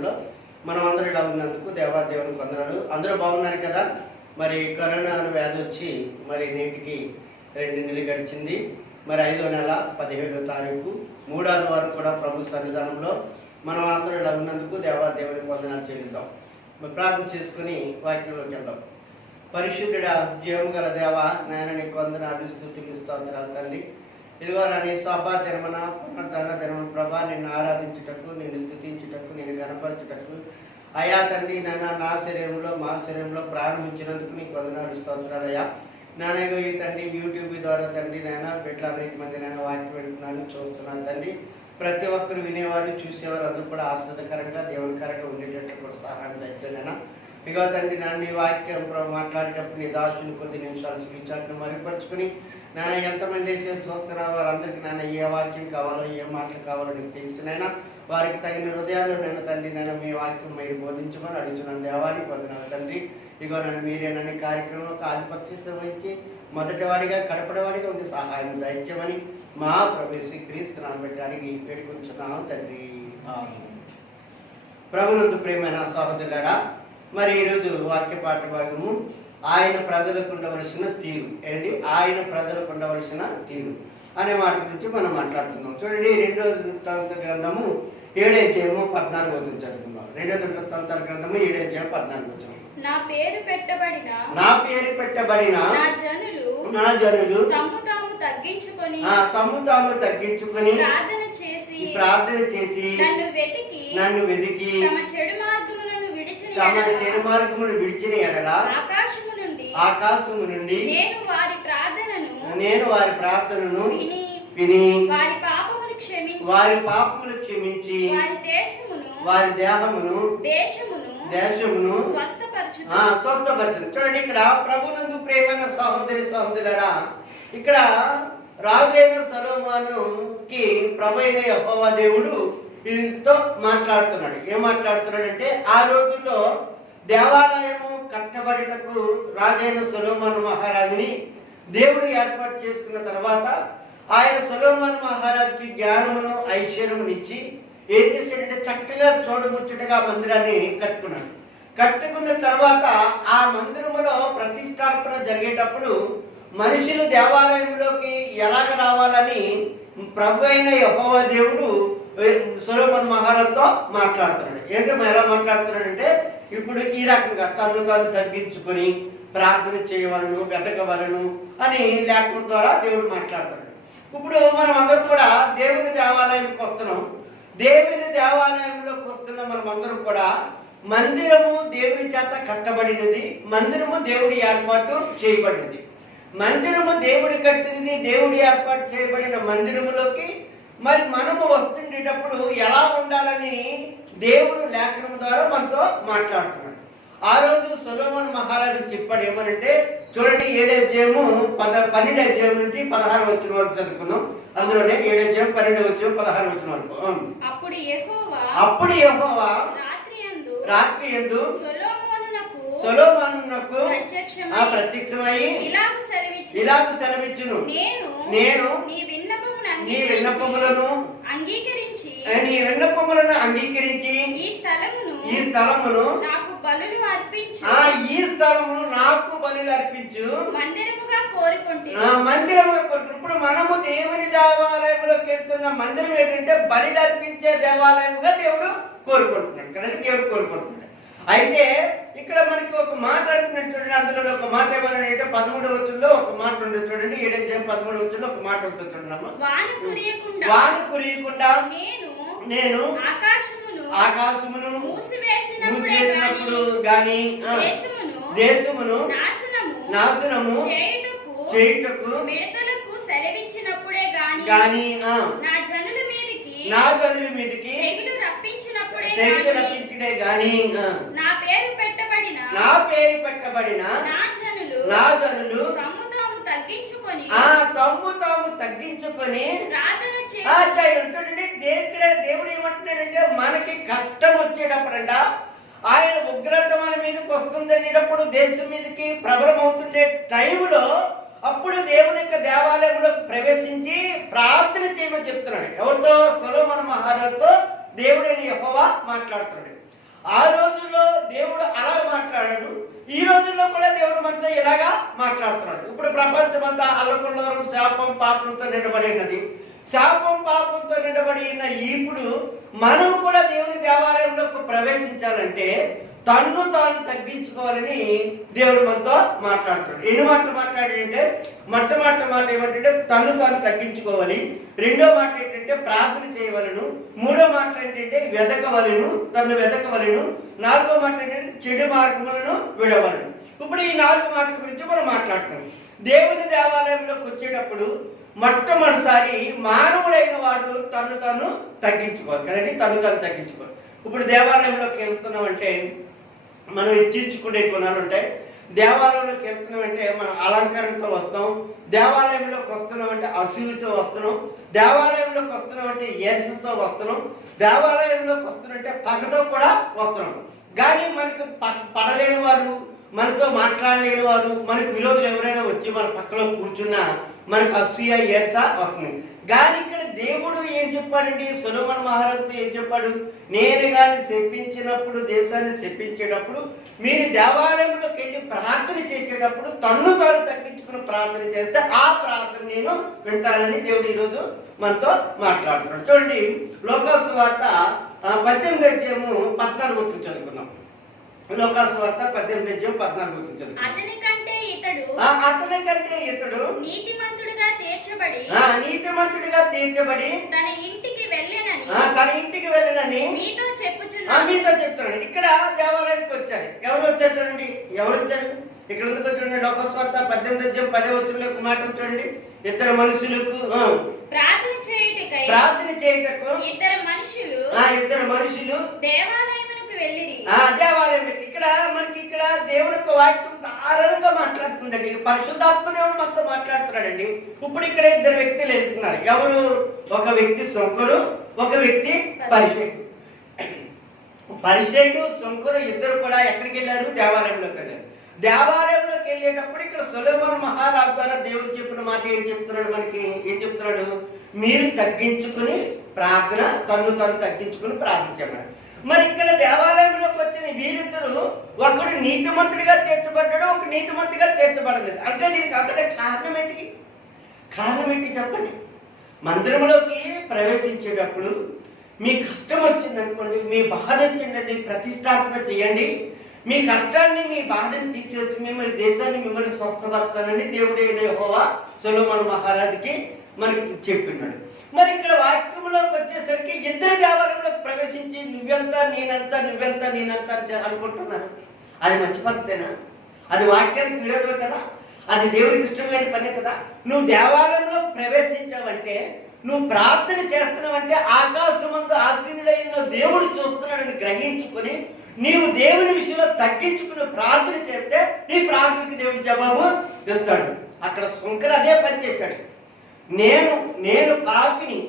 సన్నిధానంలో మనం అందరూ ఇలా ఉన్నందుకు దేవాదేవునికి వందనాలు. అందరూ బాగున్నారు కదా? మరి కరోనా వ్యాధి వచ్చి మరి నేటికి 2 నెలలు గడిచింది. మరి 5వ నెల 17వ తారీఖు 3వ వారం కూడా ప్రభు సన్నిధానంలో మనం అందరూ ఇలా ఉన్నందుకు దేవాదేవునికి వందనాలు చెల్లిద్దాం. మరి ప్రార్థన చేసుకుని వాక్యంలోకి వెళ్దాం. పరిశుద్ధుడా, జీవము గల దేవ, నాయన నీకు వందనాలు, స్తుతులు, స్తోత్రాలు తండ్రి. ఇదిగో నీ సభా దినమున పునరుద్ధరణ దినమున ప్రభా నిన్ను ఆరాధించుటకు, నిన్ను స్తుతించుటకు, నిన్ను కనపరచుటకు అయా తండ్రి నా శరీరంలో మా శరీరంలో ప్రారంభించినందుకు నీకు వందనాలు, స్తోత్రాలయ్యా. నాన్నగా ఈ తండ్రి యూట్యూబ్ ద్వారా తండ్రి నాయన బిడ్డలు అనేక మంది నాయన వాక్యం వింటున్నాను, చూస్తున్నాను తండ్రి. ప్రతి ఒక్కరు వినేవారు చూసేవారు అందరూ కూడా ఆశ్రదకరంగా దేవునికరంగా ఉండేటట్టు కూడా సహాయం తెచ్చానైనా. ఇగో తండ్రి నాన్న నీ వాక్యం మాట్లాడేటప్పుడు నీ దాసుని కొద్ది నిమిషాలు చూపించాలని మరుగుపరుచుకుని నాన్న ఎంతమంది చూస్తున్నారో వారందరికీ నాన్న ఏ వాక్యం కావాలో ఏ మాటలు కావాలో నీకు తెలిసినైనా వారికి తగిన హృదయాల్లో నేను తండ్రి నేను మీ వాక్యం మీరు బోధించమని అడుగుతున్నాను. దేవానికి వందనాలు తండ్రి. ఇగో నన్ను మీరేనని కార్యక్రమంలో ఆధిపత్యం వహించి మొదటివాడిగా కడపడవాడిగా ఉండి సహాయం దయచేయమని మా ప్రభు శ్రీక్రీస్తు నామమున బట్టి అడిగి వేడుకుంటున్నాము తండ్రి. ప్రభునందు ప్రియమైన సహోదరులారా, మరి ఈరోజు వాక్య పాఠ భాగము ఆయన ప్రజలకు ఉండవలసిన తీరు ఏంటి, ఆయన ప్రజలకు ఉండవలసిన తీరు అనే మాట గురించి మనం మాట్లాడుతున్నాం. చూడండి, 2వ వృత్తాంత గ్రంథము 7వ అధ్యాయము 14వ వచనం చదువుకుందాం. 2వ వృత్తాంతాల గ్రంథము 7వ అధ్యాయం 14వ వచనం. నా పేరు పెట్టబడిన నా జనులు తమ్ము తాము తగ్గించుకొని ప్రార్థన చేసి నన్ను వెతికి తమ చెడు మార్గములను విడిచిన ఎడల ఆకాశము నుండి నేను వారి ప్రార్థనను విని వారి పాపములు క్షమించి వారి దేశమును స్వస్థపరచు. చూడండి, ఇక్కడ ప్రభునందు ప్రేమైన సహోదరి సహోదరులారా, ఇక్కడ రాజైన సొలొమోనుకి ప్రభు అయిన యెహోవా దేవుడు వీళ్ళతో మాట్లాడుతున్నాడు. ఏం మాట్లాడుతున్నాడంటే, ఆ రోజుల్లో దేవాలయము కట్టబడినకు రాజైన సొలొమోను మహారాజుని దేవుడు ఏర్పాటు చేసుకున్న తర్వాత ఆయన సొలొమోను మహారాజుకి జ్ఞానమును ఐశ్వర్యమునిచ్చి ఏం చేశాడంటే చక్కగా చూడముచ్చటగా మందిరాన్ని కట్టుకున్నాడు. కట్టుకున్న తర్వాత ఆ మందిరములో ప్రతిష్టాపన జరిగేటప్పుడు మనుషులు దేవాలయంలోకి ఎలాగ రావాలని ప్రభు అయిన యెహోవా దేవుడు సొలొమోను మహారాజుతో మాట్లాడుతున్నాడు. ఏంటో ఎలా మాట్లాడుతున్నాడంటే, ఇప్పుడు ఈ రకంగా తను తగ్గించుకొని ప్రార్థన చేయవలను, వెతకవలను అని లేఖనం ద్వారా దేవుడు మాట్లాడుతున్నాడు. ఇప్పుడు మనం అందరం కూడా దేవుని దేవాలయానికి వస్తున్నాం. దేవుని దేవాలయంలోకి వస్తున్న మనం అందరం కూడా మందిరము దేవుని చేత కట్టబడినది, మందిరము దేవుడి ఏర్పాటు చేయబడినది. మందిరము దేవుడి కట్టినది, దేవుడి ఏర్పాటు చేయబడిన మందిరములోకి మరి మనము వస్తుండేటప్పుడు ఎలా ఉండాలని దేవుడు లేఖనం ద్వారా మనతో మాట్లాడుతున్నాడు. ఆ రోజు సొలొమోను మహారాజు చెప్పాడు ఏమనంటే, చూడండి 7వ అధ్యాయము 12వ అధ్యాయం నుంచి 16వ వచనం వరకు చదువుకుందాం. అందులోనే 7వ అధ్యాయం 12వ వచనం 16వ వచనం వరకు. అప్పుడు యెహోవా రాత్రియందు సొలొమోనునకు ప్రత్యక్షమై ఇలాగు సెలవిచ్చును, నేను నీ విన్నపములను అంగీకరించి ఈ స్థలమును నాకు బలులు అర్పించు మందిరముగా కోరుకుంటున్నాను. ఇప్పుడు మనము దేవుని దేవాలయంలోకి వెళ్తున్న మందిరం ఏంటంటే బలి అర్పించే దేవాలయంగా దేవుడు కోరుకుంటున్నాడు కదండి. దేవుడు కోరుకుంటున్నాడు. అయితే ఇక్కడ మనకి ఒక మాట అంటున్నాడు చూడండి. అందులో ఒక మాట ఏమన్నా 13వ వచనంలో ఒక మాట ఉంటుంది చూడండి. 7వ అధ్యాయం 13వ వచనంలో ఒక మాట ఉంటుంది చూడండి. వాన కురియకుండా నేను ఆకాశమును మూసివేసినప్పుడు గాని దేశమును నాశనము చేయుటకు సెలవిచ్చినప్పుడే గాని నా జనుల మీదికి తెగులు రప్పించినప్పుడే గాని నా పేరు పెట్టబడిన నా జనులు తమ్ము తాము తగ్గించుకొని ప్రార్థన చేయండి. దేవుడు ఏమంటున్నాడంటే, మనకి కష్టం వచ్చేటప్పుడంట ఆయన ఉగ్రత మన మీదకి వస్తుందనేటప్పుడు దేశం మీదకి ప్రబలమవుతుండే టైంలో అప్పుడు దేవుని యొక్క దేవాలయంలో ప్రవేశించి ప్రార్థన చేయమని చెప్తున్నాడు. ఎవరితో? సొలొమోను మహారాజుతో దేవుడైన యెహోవా మాట్లాడుతున్నాడు. ఆ రోజుల్లో దేవుడు అలా మాట్లాడాడు, ఈ రోజుల్లో కూడా దేవుడు మనతో ఇలాగా మాట్లాడుతున్నాడు. ఇప్పుడు ప్రపంచమంతా అల్లకొల్లదనం, శాపం, పాపంతో నిండబడినది. శాపం, పాపంతో నిండబడిన ఇప్పుడు మనం కూడా దేవుని దేవాలయంలోకి ప్రవేశించాలంటే తన్ను తాను తగ్గించుకోవాలని దేవుడు మనతో మాట్లాడుతున్నాడు. ఎన్ని మాటలు మాట్లాడాడంటే, మొట్టమొదటి మాట ఏమంటే తన్ను తాను తగ్గించుకోవాలి, రెండో మాట ఏంటంటే ప్రార్థన చేయవలను, మూడో మాట ఏంటంటే వెదకవలను, తను వెదకవలను, నాలుగో మాట ఏంటంటే చెడు మార్గములను విడవలను. ఇప్పుడు ఈ 4 మాటల గురించి మనం మాట్లాడుతున్నాం. దేవుని దేవాలయంలోకి వచ్చేటప్పుడు మొట్టమొదటిసారి మానవుడైన వాడు తను తాను తగ్గించుకోవాలి కదండి, తను తాను తగ్గించుకోవాలి. ఇప్పుడు దేవాలయంలోకి వెళ్తున్నామంటే మనం హెచ్చించుకునే గుణాలు ఉంటాయి. దేవాలయంలోకి వెళ్తున్నామంటే మనం అలంకారంతో వస్తాం, దేవాలయంలోకి వస్తున్నామంటే అసూయతో వస్తున్నాం, దేవాలయంలోకి వస్తున్నామంటే ఏసుతో వస్తున్నాం, దేవాలయంలోకి వస్తున్నామంటే పగతో కూడా వస్తున్నాం. కానీ మనకు పడలేని వారు, మనతో మాట్లాడలేని వారు, మనకు విరోధులు ఎవరైనా వచ్చి మన పక్కలో కూర్చున్నా మనకు అసూయ, ఏర్స వస్తుంది. కానీ ఇక్కడ దేవుడు ఏం చెప్పాడండి, సొలొమోను మహారాజుతో ఏం చెప్పాడు, నేను కానీ శపించినప్పుడు, దేశాన్ని శపించేటప్పుడు మీరు దేవాలయంలోకి వెళ్ళి ప్రార్థన చేసేటప్పుడు తన్ను తాను తగ్గించుకుని ప్రార్థన చేస్తే ఆ ప్రార్థన నేను వింటానని దేవుడు ఈరోజు మనతో మాట్లాడుతున్నాడు. చూడండి, లోకాసు సువార్త 18:14 చదువుకున్నాం. లోకాసు సువార్త 18:14 చదువుకున్నాం. అతని కంటే ఇతడు నీతిమంతుడిగా తీర్చబడి తన ఇంటికి వెళ్ళనని మీతో చెప్తున్నాడు. ఇక్కడ దేవాలయానికి వచ్చారు. ఎవరు వచ్చారు చూడండి, ఎవరు వచ్చారు ఇక్కడ ఎందుకు చూడండి. లోకాసు సువార్త 18:10 ఒక మాట చూడండి. ఇద్దరు మనుషులకు ప్రార్థన చేయుటకు ఇద్దరు మనుషులు దేవాలయమునకు వెళ్ళిరి. దేవాలయానికి ఇక్కడ దేవుని యొక్క వాక్యం ధారాళంగా మాట్లాడుతుందండి. పరిశుద్ధాత్మ దేవుడు మనతో మాట్లాడుతున్నాడండి. ఇప్పుడు ఇక్కడ ఇద్దరు వ్యక్తులు వెళ్తున్నారు. ఎవరు? ఒక వ్యక్తి సొంకరు, ఒక వ్యక్తి పరిశేయుడు. పరిశేయుడు, సొంకరు ఇద్దరు కూడా ఎక్కడికి వెళ్ళారు? దేవాలయంలోకి వెళ్ళారు. దేవాలయంలోకి వెళ్ళేటప్పుడు ఇక్కడ సొలొమోను మహారాజు ద్వారా దేవుడు చెప్పిన మాట ఏం చెప్తున్నాడు మనకి? ఏం చెప్తున్నాడు? మీరు తగ్గించుకుని ప్రార్థన, తన్ను తగ్గించుకుని ప్రార్థించమన్నాడు. మరి ఇక్కడ దేవాలయంలోకి వచ్చిన వీరిద్దరు, ఒకడు నీతిమంతుడిగా తీర్చబడ్డాడు, ఒక నీతిమంతుడిగా తీర్చబడలేదు. అంటే దీనికి అంతగా కారణం ఏంటి చెప్పండి. మందిరంలోకి ప్రవేశించేటప్పుడు మీ కష్టం వచ్చిందనుకోండి, మీ బాధ వచ్చిందండి, ప్రతిష్టాపన చేయండి. మీ కష్టాన్ని, మీ బాధని తీసేసి మిమ్మల్ని, దేశాన్ని మిమ్మల్ని స్వస్థపడతానని దేవుడైన యెహోవా సొలొమోను మహారాజుకి మనకి చెప్పినాడు. మరి ఇక్కడ వాక్యంలోకి వచ్చేసరికి ఇద్దరు దేవాలయంలోకి ప్రవేశించి నువ్వెంత నేనంత అనుకుంటున్నారు. అది మంచి పద్ధతేనా? అది వాక్యానికి విరోధం కదా, అది దేవుడికి ఇష్టం లేని పనే కదా. నువ్వు దేవాలయంలో ప్రవేశించావంటే, నువ్వు ప్రార్థన చేస్తున్నావంటే ఆకాశమందు ఆసీనుడైన దేవుడు చూస్తున్నాడని గ్రహించుకొని నీవు దేవుని విషయంలో తగ్గించుకుని ప్రార్థన చేస్తే నీ ప్రార్థనకి దేవుడి జవాబు ఇస్తాడు. అక్కడ శంకర్ అదే పని చేశాడు. నేను పాపిని,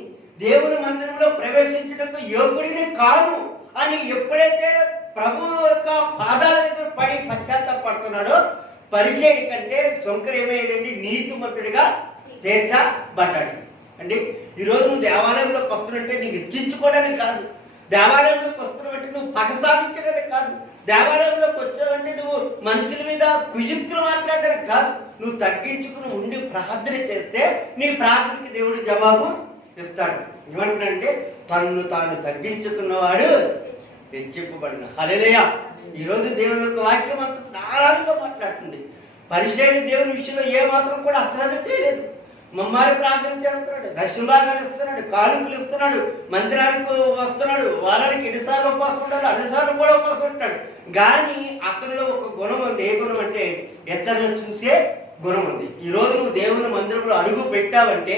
దేవుని మందిరంలో ప్రవేశించడానికి యోగుడిని కాదు అని ఎప్పుడైతే ప్రభు యొక్క పాదాల దగ్గర పడి పశ్చాత్తాపడుతున్నాడో, పరిచయుడి కంటే శంకర్ ఏమయ్యాడండి? నీతిమంతుడిగా తీర్చబడ్డాడు అండి. ఈరోజు నువ్వు దేవాలయంలోకి వస్తున్నట్టే నీకు హెచ్చించుకోవడానికి కాదు, దేవాలయంలోకి వస్తున్నావంటే నువ్వు పగ సాధించడానికి కాదు, దేవాలయంలోకి వచ్చావంటే నువ్వు మనుషుల మీద కుయుక్తులు మాట్లాడడానికి కాదు. నువ్వు తగ్గించుకుని ఉండి ప్రార్థన చేస్తే నీ ప్రార్థనకి దేవుడు జవాబు ఇస్తాడు. ఏమంటున్నాడంటే తన్ను తాను తగ్గించుకున్నవాడు హెచ్చింపబడిన. హల్లెలూయా. ఈరోజు దేవుని యొక్క వాక్యం అంత ధారాళంగా మాట్లాడుతుంది. పరిచయుడు దేవుని విషయంలో ఏ మాత్రం కూడా అశ్రద్ధ చేయలేదు. మమ్మారి ప్రార్థన చేస్తున్నాడు, దశభాగాలు ఇస్తున్నాడు, కానుకలు ఇస్తున్నాడు, మందిరానికి వస్తున్నాడు, వారానికి ఎన్నిసార్లు ఉపవాసం ఉండాలి అన్నిసార్లు కూడా ఉపవాసం ఉంటాడు. కానీ అతనిలో ఒక గుణం ఉంది. ఏ గుణం అంటే ఇతరులను చూసే గుణం ఉంది. ఈరోజు నువ్వు దేవుని మందిరంలో అడుగు పెట్టావంటే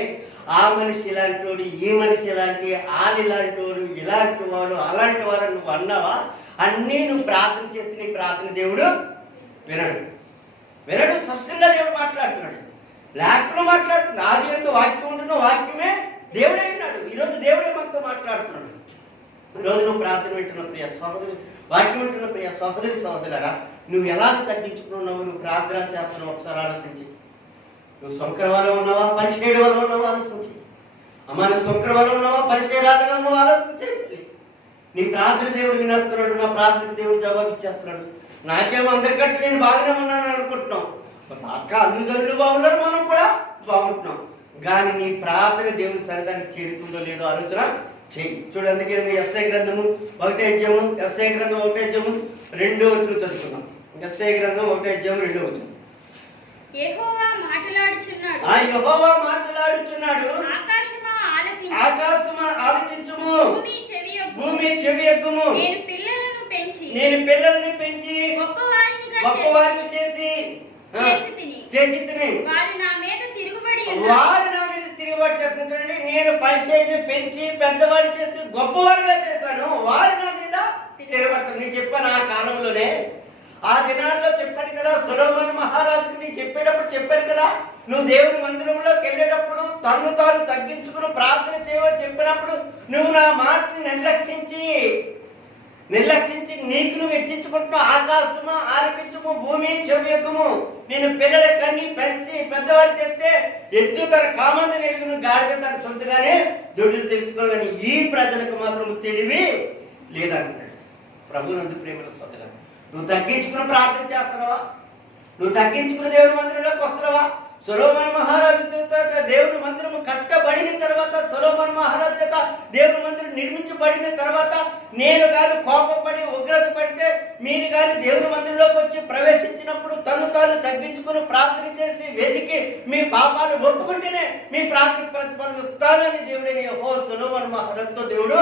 ఆ మనిషి ఇలాంటి వాడు, ఈ మనిషి ఇలాంటి, వాళ్ళు ఇలాంటి వాడు, ఇలాంటి వాడు, అలాంటి వాడు నువ్వు అన్నావా, అన్నీ నువ్వు ప్రార్థన చేస్తే నీ ప్రార్థన దేవుడు వినడు. స్పష్టంగా దేవుడు మాట్లాడుతున్నాడు, లేఖలు మాట్లాడుతుంది. ఆది యందు వాక్యం ఉంటున్న వాక్యమే దేవుడే ఉన్నాడు. ఈరోజు దేవుడే మనతో మాట్లాడుతున్నాడు. ఈరోజు నువ్వు ప్రార్థన వింటున్న ప్రియ సహోదరి, వాక్యం వింటున్న ప్రియ సహోదరులారా, నువ్వు ఎలా తగ్గించుకున్నావు? నువ్వు ప్రార్థన చేస్తున్నావు ఒకసారి ఆలోచించి. నువ్వు శంకర వల్ల ఉన్నావా, పరిచయుడి వల్ల ఉన్నావా ఆలోచించి. అమ్మ, నువ్వు శంకర వల్ల ఉన్నావా, పరిచయరాలుగా ఉన్నావా ఆలోచించేది. నీ ప్రార్థన దేవుడు వినేస్తున్నాడు, నా ప్రార్థనకు దేవుడు జవాబు ఇచ్చేస్తున్నాడు. నాకేమో అందరికంటే నేను బాగానే ఉన్నాను అనుకుంటున్నాం. అక్క అన్నిజనులు బాగున్నారు, మనం కూడా బాగుంటున్నాం. కానీ నీ ప్రార్థన దేవుని సరిదానికి చేరుతుందో లేదో ఆలోచన చెయ్యి. చూడు, అందుకే ఎస్ఐ గ్రంథము 1 2 వచనం చదువుకున్నాం. ఎస్ఐ గ్రంథం 1 2 వచనం. యెహోవా మాట్లాడుచున్నాడు. యెహోవా మాట్లాడుచున్నాడు. ఆకాశమా ఆలకించుము. భూమి చెవియొగ్గుము. చెవియొగ్గుము. నేను పిల్లల్ని పెంచి గొప్పవారిని చేసి తిని వారు నా మీద తిరుగుబడి చేస్తున్నాడు. నేను పరిచయం పెంచి పెద్దవాడు చేసి గొప్పవాడిగా చేస్తాను, వారు నా మీద తిరగబడతాను. నేను చెప్పాను ఆ కాలంలోనే, ఆ దినాల్లో చెప్పాను కదా, సొలొమోను మహారాజుకి నేను చెప్పేటప్పుడు చెప్పాను కదా, నువ్వు దేవుని మందిరంలోకి వెళ్ళేటప్పుడు తన్ను తాను తగ్గించుకుని ప్రార్థన చేయమని చెప్పినప్పుడు నువ్వు నా మాటను నిర్లక్షించి నీకు నువ్వు హెచ్చించుకుంటున్నావు. ఆకాశము ఆలకించుము, భూమి చెవియొగ్గుము. నేను పిల్లల కన్ని పెంచి పెద్దవారు చేస్తే ఎద్దు తన కామందని ఎడుగును, గాడిద తన సొంతగానే దొడ్డులు తెలుసుకోవాలని ఈ ప్రజలకు మాత్రం తెలివి లేదంటాడు. ప్రభునందు ప్రేమల సోదరులు, నువ్వు తగ్గించుకుని ప్రార్థన చేస్తున్నావా? నువ్వు తగ్గించుకుని దేవుని మందిరంలోకి వస్తున్నావా? సొలొమోను మహారాజు చేత దేవుని మందిరము కట్టబడిన తర్వాత, సొలొమోను మహారాజు చేత దేవుని మందిరం నిర్మించబడిన తర్వాత నేను కానీ కోపపడి ఉగ్రత పడితే మీరు కానీ దేవుని మందిరంలోకి వచ్చి ప్రవేశించినప్పుడు తను తాను తగ్గించుకుని ప్రార్థన చేసి వెతికి మీ పాపాలు ఒప్పుకుంటేనే మీ ప్రార్థన ప్రతిఫలం ఇస్తానని దేవుడైన యెహోవా సొలొమోను మహారాజుతో దేవుడు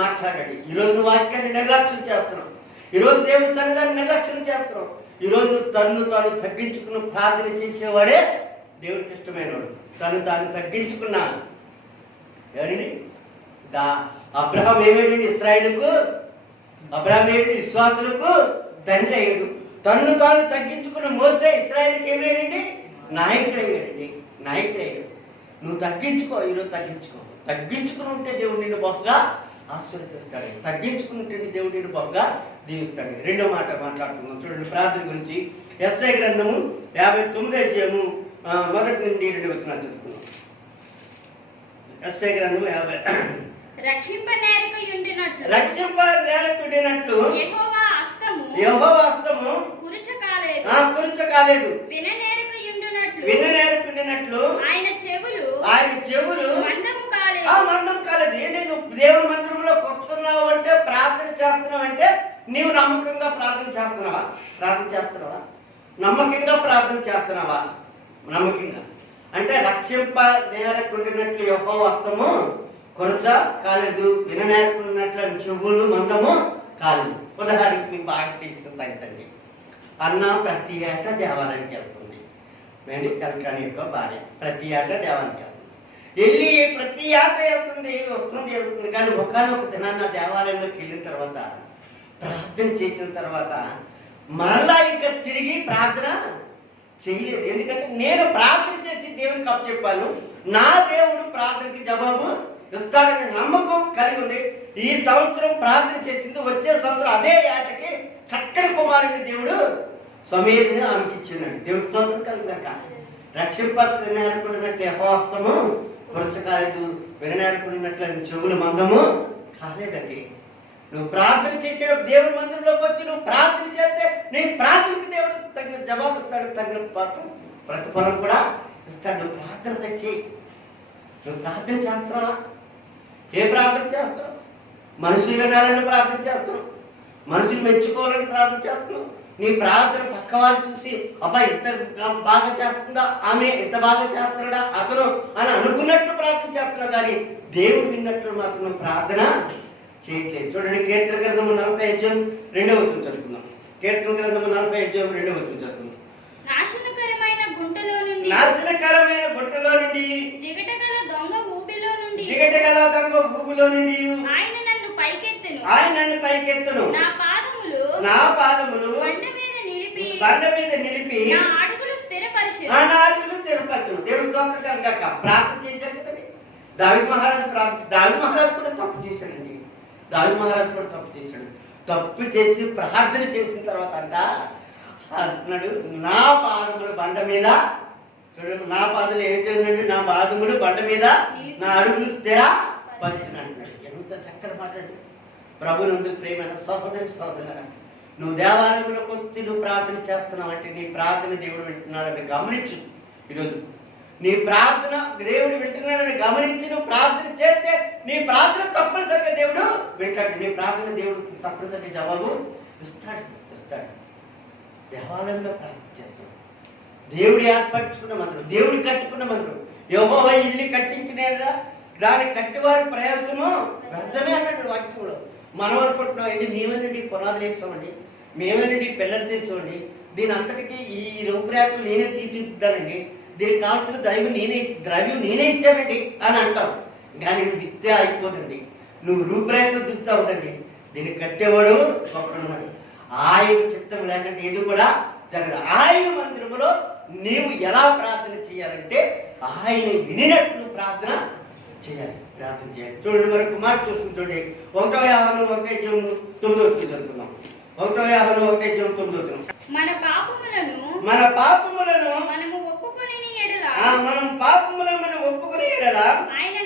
మాట్లాడాడు. ఈరోజు నువ్వు వాక్యాన్ని నిర్లక్ష్యం చేస్తున్నావు. ఈరోజు దేవుని సన్నిధాన్ని నిర్లక్ష్యం చేస్తున్నావు. ఈరోజు తన్ను తాను తగ్గించుకుని ప్రార్థన చేసేవాడే దేవుడికి ఇష్టమైనవాడు. తాను తగ్గించుకున్నా ఏమండి, అబ్రహాం ఏమేంటి? ఇశ్రాయేలుకు అబ్రహాం ఏమిటి? విశ్వాసులకు తండ్రి అయ్యాడు. తన్ను తాను తగ్గించుకున్న మోసే ఇశ్రాయేలుకి ఏమేంటి? నాయకుడయ్యాడు. నువ్వు తగ్గించుకో, ఈరోజు తగ్గించుకుని ఉంటే దేవుడు నిన్ను బహుగా ఆశీర్వదిస్తాడు. తగ్గించుకుని ఉంటే దేవుడు నిన్ను బహుగా దీవిస్తాడు. రెండో మాట మాట్లాడుతున్నాం. చూడండి, ప్రార్థన గురించి. ఎస్ఐ గ్రంథము 59 1 నుండి 2 వచనాలు చదువుకున్నాం. ఎస్ఐ గ్రంథము 50. రక్షింపనేరకుండినట్లు యెహోవా హస్తము కురుచకాలేదు. విననేరకుండినట్లు ఆయన చెవులు మందం కాలేదు. ఏంటి, నువ్వు దేవుని మందిరంలోకి వస్తున్నావు అంటే, ప్రార్థన చేస్తున్నావు అంటే నీవు నమ్మకంగా ప్రార్థన చేస్తున్నావా? నమ్మకంగా ప్రార్థన చేస్తున్నావా? నమ్మకంగా అంటే రక్షింపనేరకుండినట్లు యెహోవా హస్తము కొరచ కాలేదు, విననేరకుండినట్లు చెవులు మందము కాలేదు. ఉదాహరణకి మీకు బాగా తెలిసింది అయితే, అన్న ప్రతి ఏటా దేవాలయానికి వెళ్తుంది. కల్కాని యొక్క భార్య ప్రతి ఏటా దేవాలయానికి వెళ్ళి ప్రతి ఏటా వెళ్తుంది. కానీ ఒకనొక దినాన్న దేవాలయంలోకి వెళ్ళిన తర్వాత, ప్రార్థన చేసిన తర్వాత మరలా ఇంకా తిరిగి ప్రార్థన చేయలేదు. ఎందుకంటే నేను ప్రార్థన చేసి దేవునికి అప్పచెప్పాను, నా దేవుడు ప్రార్థనకి జవాబు ఇస్తాడని నమ్మకం కలిగి ఉంది. ఈ సంవత్సరం ప్రార్థన చేసింది, వచ్చే సంవత్సరం అదే ఏటకి చక్కని కుమారుని దేవుడు సమీరుని ఆమెకి ఇచ్చినాడు. దేవుడి స్తోత్రం కలిగాక. రక్షింపనేరకుండినట్లు యెహోవా హస్తము కొరచకాలేదు, విననేరకుండినట్లు చెవులు మందము కాలేదండి. నువ్వు ప్రార్థన చేసేటప్పుడు దేవుని మందిరంలోకి వచ్చి నువ్వు ప్రార్థన చేస్తే నీ ప్రార్థనకి దేవుడు తగిన జవాబు ఇస్తాడు, తగిన ప్రతిఫలం కూడా ఇస్తాడు. నువ్వు ప్రార్థన చేయి. నువ్వు ప్రార్థన చేస్తున్నావా? ఏ ప్రార్థన చేస్తున్నావు? మనుషులు వినాలని ప్రార్థన చేస్తున్నావు, మనుషులు మెచ్చుకోవాలని ప్రార్థన చేస్తున్నావు. నీ ప్రార్థన పక్క వాళ్ళు చూసి అబ్బా ఇంత బాగా చేస్తుందా, ఆమె ఎంత బాగా చేస్తున్నాడా, అతను అని అనుకున్నట్లు ప్రార్థన చేస్తున్నావు. కానీ దేవుడు విన్నట్లు మాత్రం ప్రార్థన చేయట్లేదు. చూడండి, కీర్తన గ్రంథము 45 2 వచనం చదువుకుందాం. కీర్తన గ్రంథము 45 2 వచనం చదువుకుందాం. నాశనకరమైన గుంటలో నుండి జిగటగల దొంగ ఊబిలో నుండి ఆయన నన్ను పైకెత్తును. నా పాదములు బండ మీద నిలిపి నా అడుగులు స్థిరపరచును. దేవుడు స్తోత్రం కనుక ప్రార్థన చేశారు కదండి. దావీదు మహారాజు కూడా తప్పు చేశాడండి. తప్పు చేసి ప్రార్థన చేసిన తర్వాత అంటున్నాడు, నా పాదములు బండ మీద, చూడండి, నా పాదములు ఏం చేయండి, నా పాదములు బండ మీద నా అడుగులు స్థిరపరచును అంటున్నాడు. ఎంత చక్కని మాట అండి. ప్రభునందు ప్రేమైన సహోదరి సహోదరులారా, నువ్వు దేవాలయంలోకి వచ్చి నువ్వు ప్రార్థన చేస్తున్నావు అంటే నీ ప్రార్థన దేవుడు వింటున్నాడని గమనించు. ఈరోజు నీ ప్రార్థన దేవుడు వింటున్నాడని గమనించి నువ్వు ప్రార్థన చేస్తే నీ ప్రార్థన తప్పనిసరిగా దేవుడు వింటాడు. నీ ప్రార్థన దేవుడు తప్పనిసరిగా జవాబు ఇస్తాడు. దేవాలయంలో ప్రార్థన చేస్తాడు. దేవుడు ఏర్పరచుకున్న మంత్రం, దేవుడు కట్టుకున్న మంత్రం. యెహోవా ఇల్లు కట్టించిన దాని కట్టివారి ప్రయాసము వ్యర్థమే అన్నాడు వాక్యంలో. మనం అనుకుంటున్నాం అండి, మేమేనండి పునాదులు వేస్తామండి, మేమేనండి పిల్లలు చేస్తామండి, దీని అంతటికీ ఈ రూపురేఖలు నేనే తీర్చిదిద్దానండి, దీనికి కావాల్సిన ద్రవ్యం నేనే ఇచ్చానండి అని అంటాం. కానీ నువ్వు విత్తే అయిపోదండి, నువ్వు రూపురేఖలు దిద్దుతావుదండి. దీన్ని కట్టేవాడు ఒకడున్నాడు. ఆయన చిత్తం లేకంటే ఏది కూడా జరగదు. ఆయన మందిరంలో నీవు ఎలా ప్రార్థన చేయాలంటే ఆయన వినినట్లు ప్రార్థన చేయాలి. చూడండి, మరొక మాట చూసుకుని చూడండి. 1 యోహాను 1:9 చదువుకుందాం. 1 యోహాను 1:9. మన పాపములను మనము ఒప్పుకొని ఎడల మనం పాపములను మనం ఒప్పుకొని ఎడల ఆయన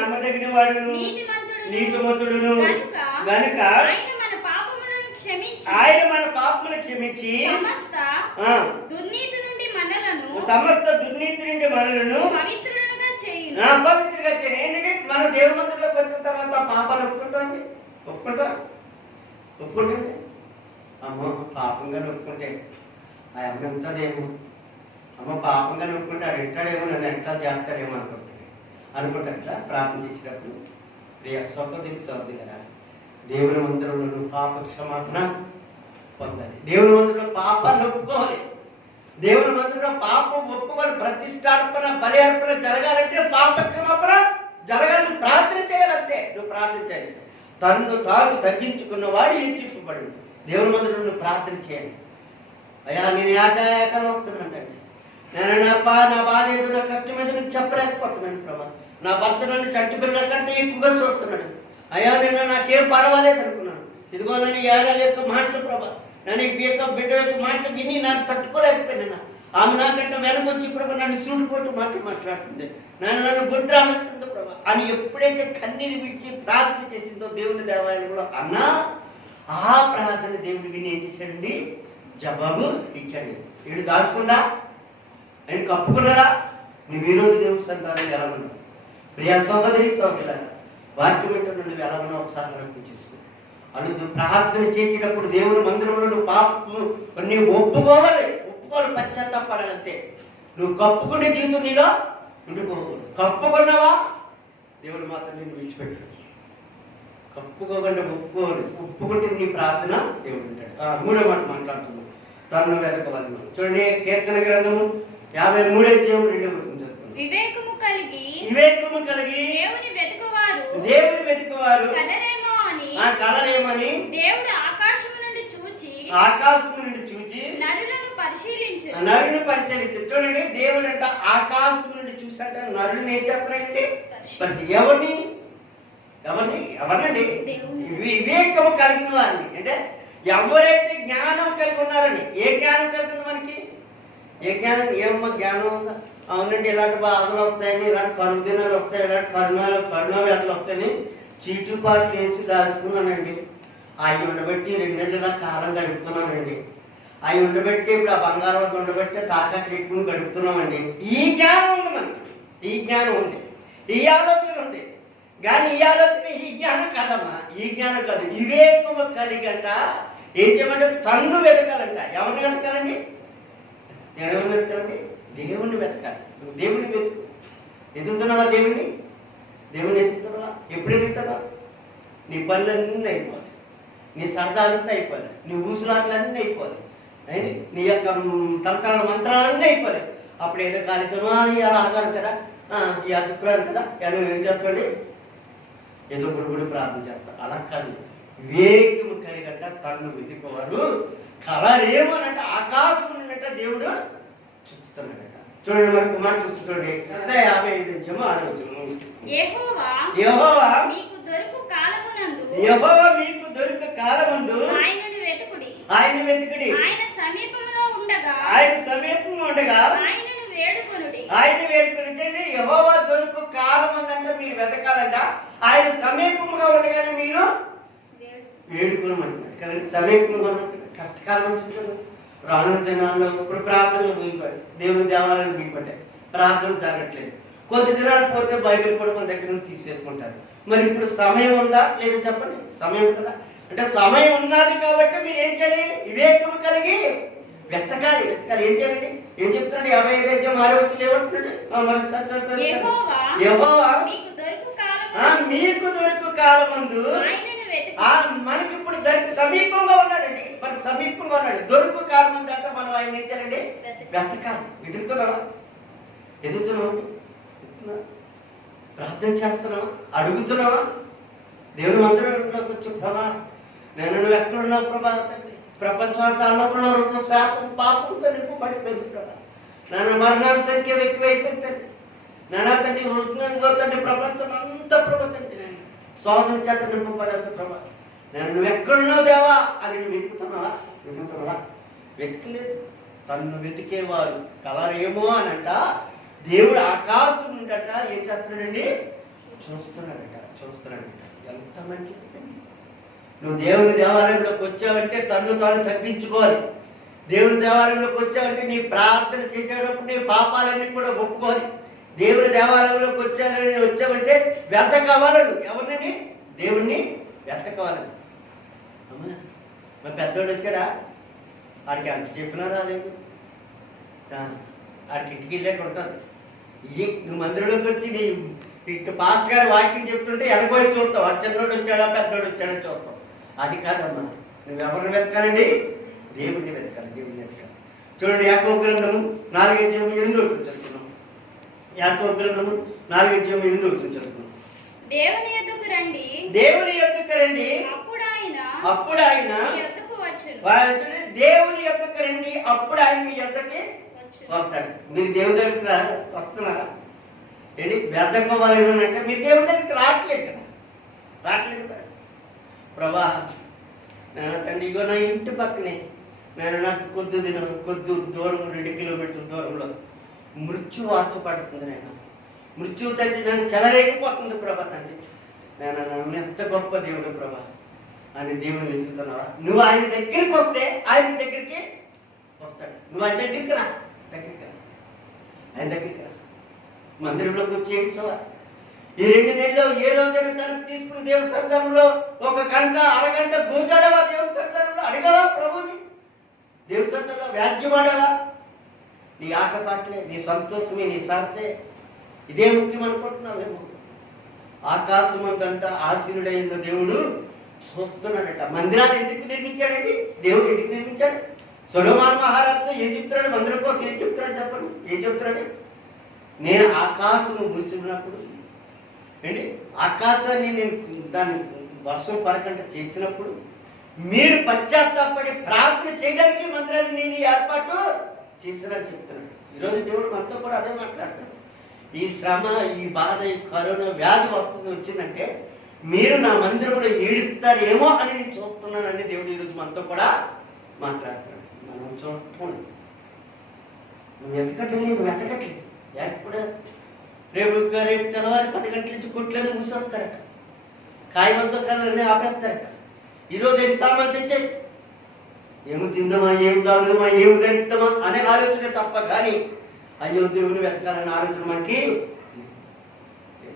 నమ్మదగిన వాడును నీతిమంతుడును గనుక ఆయన మన పాపములను క్షమించి సమస్త దుర్నీతి నుండి మనలను పవిత్రులుగా చేయును. ఏంటంటే మన దేవుని మందిరంలోకి వచ్చిన తర్వాత పాపాన్ని ఒప్పుకుంటాండి. అమ్మ పాపంగా ఒప్పుకుంటే ఆ అమ్మ ఎంతదేమో, అమ్మ పాపంగా ఒప్పుకుంటే ఆడు ఎంటాడేమో, నన్ను ఎంత చేస్తాడేమో అనుకుంటాను కదా ప్రార్థన చేసేటప్పుడు. ప్రియ సహోదరి సహోదరులారా, దేవుని మందిరంలో నువ్వు పాప క్షమాపణ పొందాలి. దేవుని మందిరంలో పాపాన్ని ఒప్పుకోవాలి. దేవుని మందిరంలో పాపం ఒప్పుకొని ప్రతిష్టార్పణ బలి అర్పణ జరగాలంటే పాప క్షమాపణ జరగాలి. ప్రార్థన చేయాలంటే నువ్వు ప్రార్థన చేయాలి. తన్ను తాను తగ్గించుకున్న వాడు హెచ్చింపబడు. దేవుని మందిరంలో నువ్వు ప్రార్థన చేయాలి. అయ్యా నేను ఏకాలు వస్తున్నానండి, నేను నా బాధ ఏదో, నా కష్టం ఏదో నువ్వు చెప్పలేకపోతున్నాను ప్రభా. నా భర్త నన్ను చట్టి పిల్లల కంటే ఎక్కువగా చూస్తున్నాడు. అయ్యా నేను నాకేం పర్వాలేదు అనుకున్నాను, ఇదిగో నన్ను ఏడాది యొక్క మాటలు ప్రభా, నన్ను యొక్క బిడ్డ యొక్క మాటలు విని నాకు తట్టుకోలేకపోయినా ఆమె నాకంటే వెనకొచ్చి ప్రభా నన్ను సూటిపోటు మాట్లాడుతుంది, నన్ను గుడ్రామంటుంది ప్రభా అని ఎప్పుడైతే కన్నీరు విడిచి ప్రార్థన చేసిందో దేవుని దేవాలయంలో అన్నా, ఆ ప్రార్థన దేవుడు విని ఏం చేశాడండి, జవాబు ఇచ్చాడు. వీడు దాచుకుందా, ఆయన కప్పుకున్నారా? నువ్వు ఈరోజు దేవుడి సంతానం ఎలా ఉన్నావు? ప్రియా సహోదరి సహోదరులారా, వాక్యం వింటున్న నువ్వు ఎలా ఉన్నావు ఒకసారి ఆలోచన చేసుకో. అడుగు ప్రార్థన చేసేటప్పుడు దేవుని మందిరంలో నువ్వు పాపము నీవు ఒప్పుకోవాలి పశ్చాత్తాపడాలంతే. నువ్వు కప్పుకునే జీవితం నీలో ఉండిపోకూడదు. కప్పుకున్నావా దేవుడు మాత్రం నిన్ను విడిచిపెట్టాడు. కప్పుకోకుండా ఒప్పుకుంటే నీ ప్రార్థన దేవుడు ఉంటాడు. మూడో మాట మాట్లాడుతున్నాం, తనను వెతకవాలి. చూడండి, కీర్తన గ్రంథము 53:2 వివేకము కలిగి దేవుని వెతుకువారు కలరేమని దేవుడు ఆకాశము నుండి చూచి నరులను పరిశీలించు. చూడండి, దేవుడు అంట ఆకాశం నుండి చూసి అంట నరులను ఏం చేస్తాడండి, ఎవరినండి? వివేకము కలిగిన వారిని. అంటే ఎవరైతే జ్ఞానం కలిగి ఉన్నారని. ఏ జ్ఞానం కలుగుతుంది మనకి? ఏ జ్ఞానం? ఏమమ్మా జ్ఞానం ఉందా? అవునండి, ఇలాంటి బాధలు వస్తాయని, ఇలాంటి కరువు దినాలు వస్తాయి, ఇలాంటి కరుణావ్యాధులు వస్తాయని చీటుపాటు వేసి దాచుకున్నానండి. అవి ఉండబెట్టి 2 నెలల కాలం గడుపుతున్నానండి. అవి ఉండబెట్టి ఇప్పుడు ఆ బంగారం ఉండబెట్టి తాకట్టు పెట్టుకుని గడుపుతున్నామండి. ఈ జ్ఞానం ఉంది మనకి, ఈ జ్ఞానం ఉంది, ఈ ఆలోచన ఉంది. కానీ ఈ ఆలోచన ఈ జ్ఞానం కాదమ్మా, ఈ జ్ఞానం కాదు. వివేకము కలిగంట ఏం చేయమంటే తన్ను వెతకాలంట. ఎవరిని వెతకాలండి? నేను ఎవరిని వెతకాలండి? దేవుణ్ణి వెతకాలి. నువ్వు దేవుణ్ణి వెతుకు. ఎదుగుతున్నావా? దేవుణ్ణి ఎదుగుతున్నావా? ఎప్పుడు ఎదుగుతావా? నీ పనులన్నీ అయిపోవాలి, నీ సరదాలన్నీ అయిపోవాలి, నీ ఊసులాట్లన్నీ అయిపోవాలి, నీ యొక్క తంత్రాల మంత్రాలన్నీ అయిపోవాలి. అప్పుడు ఏదో కార్యక్రమం ఇలా ఆగారు కదా, ఇలా శుక్రవారం కదా, నువ్వు ఏం చేస్తాడు? ఏదో గుడి ప్రార్థన చేస్తాడు. అలా కాదు. వివేకము కలిగంట తన్ను వెతుకోవాడు కలరేమోనంట ఆకాశం నుండి దేవుడు చూస్తున్నాడట. చూడండి, మనకు మాట చూసుకోండి. 55 యెహోవా మీకు దొరుకు కాలమందు ఆయనను వెతుకుడి. ఆయన ఆయన సమీపంలో ఉండగా ఆయనను వేడుకొనుడి. ఆయన వేడుకొని యెహోవా దొరుకు కాలం ఉందంటే మీరు వెతకాలంట. ఆయన సమీపంగా ఉండగానే మీరు వేడుకోమంటున్నాడు కదండి. సమీపంగా ఉన్నట్టు కష్టకాలం వస్తుంది. రానున్న దినాల్లో ఇప్పుడు ప్రార్థనలు ముగిపోయాయి, దేవుని దేవాలయాలు ముగిపోయాయి, ప్రార్థనలు జరగట్లేదు. కొద్ది దినాలు పోతే బైబిల్ కూడా మన దగ్గర నుంచి తీసేసుకుంటారు. మరి ఇప్పుడు సమయం ఉందా లేదా చెప్పండి? సమయం కదా. అంటే సమయం ఉన్నది కాబట్టి మీరు ఏం చేయాలి? వివేకం కలిగి వెతకాలి. ఏం చేయాలండి? ఏం చెప్తున్నాడు? 55 వచ్చి లేవంటున్నాడు. యెహోవా మీకు దొరుకు కాలమందు మనకి ఇప్పుడు సమీపంగా ఉన్నాడండి. మనకు సమీపంగా ఉన్నాడు. దొరుకు కాలం అంటే మనం ఆయన ఏం చేయాలండి? వెతకాలి. ఎదుగుతున్నావా? ప్రార్థన చేస్తున్నావా? అడుగుతున్నావా? దేవుని మందిరంలోకి వచ్చి ప్రభా నేను నువ్వు ఎక్కడున్నావు ప్రభా తండ్రి, ప్రపంచం అంతా అల్లకున్న శాపం పాపంతో నింపబడిపోయింది ప్రభా. నాన్న మరణాల సంఖ్య ఎక్కువైపోయింది తండ్రి. నాన్న తండ్రి తండ్రి ప్రపంచం అంతా ప్రభా తండ్రి నేను శోధన చేత నింపబడదు ప్రభా. నేను నువ్వు ఎక్కడున్నావు దేవా అని నువ్వు వెతుకుతున్నావా? వెతకలేదు. తను వెతికేవారు కలరేమో అనంట దేవుడు ఆకాశం నుండట ఏం చేస్తున్నాడండి? చూస్తున్నాడట. ఎంత మంచిది. నువ్వు దేవుని దేవాలయంలోకి వచ్చావంటే తన్ను తాను తగ్గించుకోవాలి. దేవుని దేవాలయంలోకి వచ్చావంటే నీ ప్రార్థన చేసేటప్పుడు నీ పాపాలన్నీ కూడా ఒప్పుకోవాలి. దేవుని దేవాలయంలోకి వచ్చావంటే వెతకవాలను. ఎవరిని? దేవుణ్ణి వెతకవాలని. అమ్మా మా పెద్దోడు వచ్చాడా? వాడికి అంత చెప్పినా రాలేదు. వాడికి ఇంటికి వెళ్ళాక ఉంటుంది. నువ్వు మందిరంలోకి వచ్చి నీ ఇటు పాస్ట్ గారు వాక్యం చెప్తుంటే ఎడగోయి చూస్తావు. వాడు చిన్నోడు వచ్చాడా పెద్దోడు వచ్చాడా చూస్తావు. అది కాదమ్మా. నువ్వు ఎవరిని వెతకాలండి? దేవుణ్ణి వెతకాలి. చూడండి యాకోబు గ్రంథము 4:8 చదువుతున్నాం. యాకోబు గ్రంథము 4:8 చదువుతున్నాం. దేవుని యొద్దకు రండి. అప్పుడు ఆయన మీ యొద్దకు వచ్చును. దేవుని యొద్దకు రండి, అప్పుడు ఆయన మీ యొద్దకి వస్తాడు. మీరు దేవుని దగ్గరికి వస్తున్నారా? ఏంటి వెతకవాలని అంటే మీరు దేవుని దగ్గరికి రావట్లేదు కదా. ప్రభా నేను తండ్రి ఇగో నా ఇంటి పక్కనే నాకు కొద్ది దూరం 2 కిలోమీటర్ల దూరంలో మృత్యు వార్చపడుతుంది. మృత్యువు తండ్రి నన్ను చెలరేగిపోతుంది ప్రభా తండ్రి. నన్ను ఎంత గొప్ప దేవుడు ప్రభా అని దేవుని వెతుకుతున్నావా? నువ్వు ఆయన దగ్గరికి వస్తే ఆయన దగ్గరికి వస్తాడు. నువ్వు ఆయన దగ్గరికి రా. ఆయన దగ్గరికి రా. మందిరంలోకి వచ్చేయండి. సో ఈ 2 నెలల్లో ఏ రోజైనా తనకు తీసుకుని దేవుని సన్నిధానంలో 1 గంట అరగంట కూర్చోడవా? దేవుని సన్నిధానంలో అడగవా? ప్రభుని దేవుని సన్నిధానంలో వ్యాజ్యమాడవా? నీ ఆటపాట్లే, నీ సంతోషమే, నీ సార్థే ఇదే ముఖ్యం అనుకుంటున్నావేమో. ఆకాశమంతంట ఆశీనుడైన దేవుడు చూస్తున్నాడట. మందిరాలు ఎందుకు నిర్మించాడండి? దేవుడు ఎందుకు నిర్మించాడు? సొలొమోను మహారాజుతో ఏం చెప్తున్నాడు? మందిరం కోసం ఏం చెప్తున్నాడు చెప్పండి? ఏం చెప్తున్నాడు? నేను ఆకాశము మూసినప్పుడు ఏంటి ఆకాశాన్ని నేను దాన్ని వర్షం పడకుండా చేసినప్పుడు మీరు పశ్చాత్తాపడి ప్రార్థన చేయడానికి మందిరాన్ని నేను ఏర్పాటు చేశానని చెప్తున్నాడు. ఈరోజు దేవుడు మనతో కూడా అదే మాట్లాడుతున్నాడు. ఈ శ్రమ, ఈ బాధ, ఈ కరోనా వ్యాధి వచ్చిందంటే మీరు నా మందిరంలో ఏడుస్తారేమో అని నేను చూస్తున్నానని దేవుడు ఈరోజు మనతో కూడా మాట్లాడుతున్నాడు. మనం చూడటం నువ్వు వెతకట్లేదు. ఎప్పుడు రేపు తెల్లవారి 10 గంటల నుంచి కొట్లని మూసేస్తారట. కాయవంతో కలర్ని ఆపేస్తారట. ఈరోజు ఎన్ని సామాన్లు తెచ్చాయి? ఏమి తిందామా, ఏమి తాగుదామా, ఏమి ధరిద్దామా అనే ఆలోచన తప్ప కానీ అయ్యో దేవుని వెతకాలనే ఆలోచన మనకి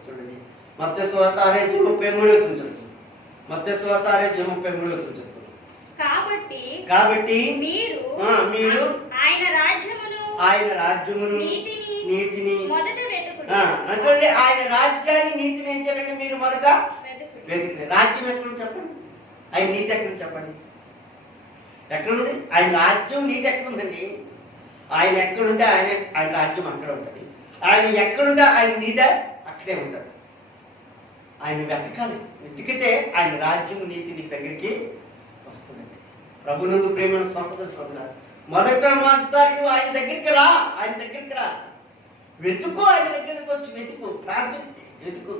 చూడండి. మత్తయి సువార్త 6:33 మత్తయి సువార్త 6:33 కాబట్టి మీరు ఆయన రాజ్యమును నీతిని మొదట వెతుకుడి. అంటే ఆయన రాజ్యాన్ని నీతిని ఏం చేయాలండి? మీరు మొదట వెతుకుడి. రాజ్యం ఎక్కడ చెప్పండి? ఆయన నీతి ఎక్కడ చెప్పండి? ఎక్కడుంది ఆయన రాజ్యం? నీతి ఎక్కడుందండి? ఆయన ఎక్కడుంటే ఆయన రాజ్యం అక్కడ ఉంటుంది. ఆయన ఎక్కడుంటే ఆయన నీతి అక్కడే ఉంటుంది. ఆయన వెతకాలి. వెతికితే ఆయన రాజ్యం నీతి నీ దగ్గరికి వస్తుందండి. ప్రభునందు ప్రేమను సోదరులారా, మొదటిసారి నువ్వు ఆయన దగ్గరికి రా. వెతుకు. ఆయన దగ్గరికి వచ్చి వెతుకు. ప్రార్థన చేయి. వెతుకు.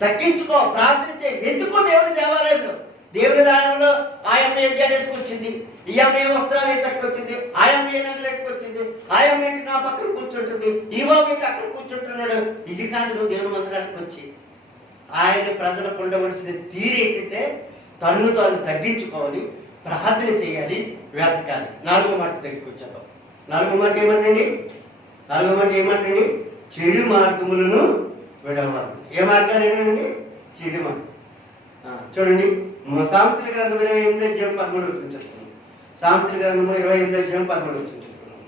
తగ్గించుకో. ప్రార్థన చేయి. వెతుకు దేవుని దేవాలయంలో. దేవుని దానంలో ఆయమ్మ యజ్ఞాలు వేసుకొచ్చింది, ఈ అమ్మ ఏ వస్త్రాలు కట్టుకొచ్చింది, ఆయమ్మ ఏ నగలు ఎట్టుకొచ్చింది, ఆయమ్మ ఏంటి నా పక్కన కూర్చుంటుంది, ఈ బాబు ఏంటి అక్కడ కూర్చుంటున్నాడు. ఇది కాదు నువ్వు దేవుని మందిరానికి వచ్చి ఆయన ప్రజలకు ఉండవలసిన తీరు ఏంటంటే తన్ను తాను తగ్గించుకోవాలి, ప్రార్థన చేయాలి, వెతకాలి. 4వ మాట దగ్గరికి వచ్చేద్దాం. 4వ మాట ఏమంటండి? 4వ మాట ఏమంటండి? చెడు మార్గములను విడవాలి. ఏ మార్గాలు ఏంటండి? చెడు మార్గం. చూడండి, సామెతల గ్రంథం 28:13 చూస్తున్నాం. సామెతల గ్రంథం 28:13 చూస్తున్నాం.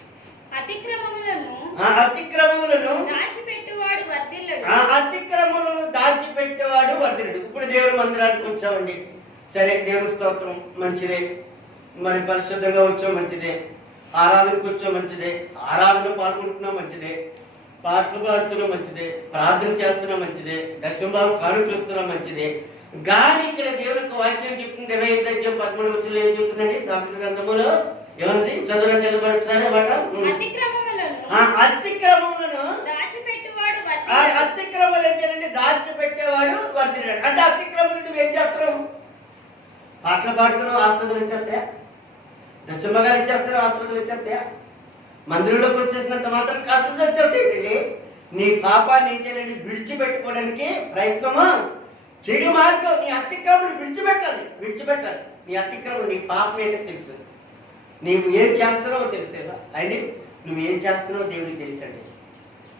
అతిక్రమములను దాచిపెట్టువాడు వర్ధిల్లడు. అతిక్రమములను దాచిపెట్టేవాడు వర్ధిల్లడు. ఇప్పుడు దేవుని మందిరానికి వచ్చామండి, సరే దేవుని స్తోత్రం మంచిదే, మరి పరిశుద్ధంగా వచ్చాం మంచిదే, ఆరాధనకు వచ్చాం మంచిదే, ఆరాధనలో పాల్గొంటున్నాం మంచిదే, పాటలు పాడుతున్నాం మంచిదే, ప్రార్థన చేస్తున్నాం మంచిదే, దశంభాగం కానుకలు ఇస్తున్నాం మంచిదే. కానీ ఇక్కడ దేవుని యొక్క వాక్యం చెప్తుంది 28:13 ఏం చెప్తుందండి? సామెతల గ్రంథములో ఏముంది? చదువు తెలబడతారే మాట. అతిక్రమములను అతిక్రమలు ఏం చేయాలండి? దాచిపెట్టేవాడు వర్ధిల్లాడు. అంటే అతిక్రమలు నువ్వు ఏం చేస్తున్నావు? పాటలు పాడుతున్నావు, ఆస్వాదలు ఇచ్చేస్తాయా? దశంభాగాలు ఇచ్చేస్తున్నావు, ఆస్వాదలు ఇచ్చేస్తాయా? మందిరంలోకి వచ్చేసినంత మాత్రం కష్టం వచ్చేస్తాయి. నీ పాపాన్ని ఏం చేయాలండి? విడిచిపెట్టుకోవడానికి ప్రయత్నమా? చెడు మార్గం, నీ అతిక్రమలు విడిచిపెట్టాలి. నీ అతిక్రమం, నీ పాపం ఏంటో తెలుసు, నీవు ఏం చేస్తున్నావో తెలుస్తేదా? అయినా నువ్వు ఏం చేస్తున్నావో దేవుడికి తెలుసండి,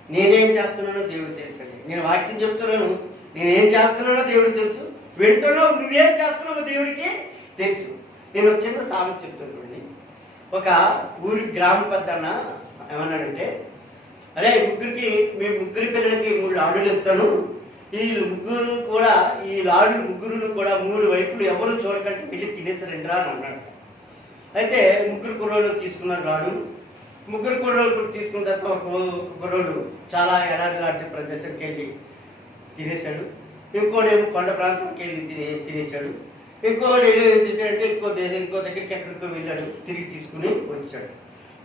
నేనేం చేస్తున్నానో దేవుడికి తెలుసండి. నేను వాక్యం చెప్తున్నాను, నేనేం చేస్తున్నానో దేవుడికి తెలుసు, వింటున్నావు నువ్వేం చేస్తున్నావో దేవుడికి తెలుసు. నేను ఒక చిన్న సామెత చెప్తున్నాను. ఒక ఊరి గ్రామ పెద్దన్న ఏమన్నాడంటే, అరే మీ ముగ్గురి పిల్లలకి 3 లాడులు ఇస్తాను, ఈ ముగ్గురు కూడా ఈ లాడు ముగ్గురు కూడా 3 వైపులు ఎవరు చూడకంటే వెళ్ళి తినేసరండిరా అని అన్నాడు. అయితే 3 కుర్రోళ్ళు తీసుకున్నారు లాడు. 3 కుర్రోళ్ళు తీసుకున్న తర్వాత ఒక కుర్రోడు చాలా ఎడారి లాంటి ప్రదేశానికి వెళ్ళి తినేశాడు. ఇంకోడేమో కొండ ప్రాంతానికి వెళ్ళి తినేశాడు. ఇంకోటి ఏం చేశాడంటే ఇంకో దగ్గరికి ఎక్కడికో వెళ్ళాడు, తిరిగి తీసుకుని వచ్చాడు.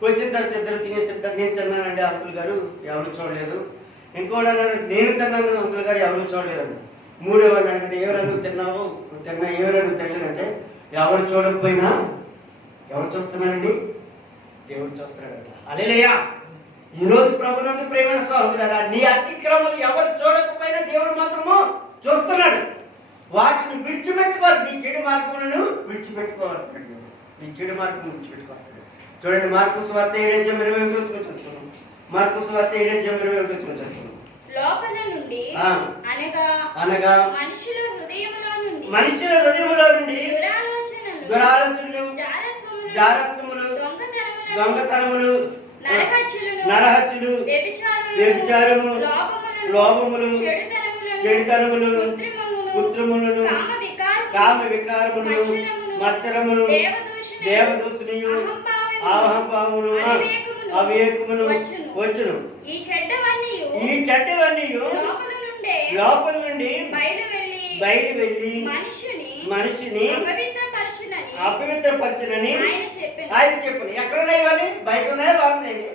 వచ్చిన తర్వాత ఇద్దరు తినేసారు. నేను తిన్నానండి అంకుల్ గారు, ఎవరు చూడలేదు. ఇంకోటి అన్నాడు, నేను తిన్నాను అంకుల్ గారు, ఎవరు చూడలేదండి. మూడేవాళ్ళు అంటే ఎవరు నువ్వు తిన్నావు, ఎవరు నువ్వు తెలియదంటే, ఎవరు చూడకపోయినా ఎవరు చూస్తున్నారండి? దేవుడు చూస్తున్నాడంట. హల్లెలూయా. ఈరోజు ప్రభునందు ప్రేమైన సహోదరులారా, నీ అతిక్రమలు ఎవరు చూడకపోయినా దేవుడు మాత్రము చూస్తున్నాడు. వాటిని విడిచిపెట్టుకోవాలి, నీ చెడు మార్గములను విడిచిపెట్టుకోవాలి. చూడండి, మార్కు సువార్త 7:21 చూస్తున్నాం. మార్కు సువార్త 7:21 చూస్తున్నాం. లోపల నుండి అనగా మనుషుల హృదయములో నుండి దురాలోచనలు, జారత్వములు, దొంగతనములు, నరహత్యలు, వ్యభిచారము, లోభములు, చెడుతనములు, కృత్రిములను, కామ వికారములు, మత్సరములు, దేవదూషణయు, అహంభావములు, అవివేకములు వచ్చును. ఈ చెడ్డవన్నీ లోపల నుండి బయలు వెళ్ళి మనిషిని అపవిత్రపరచునని ఆయన చెప్పను. ఎక్కడున్నాయి ఇవన్నీ? బయట ఉన్నాయా? లోపలైంది.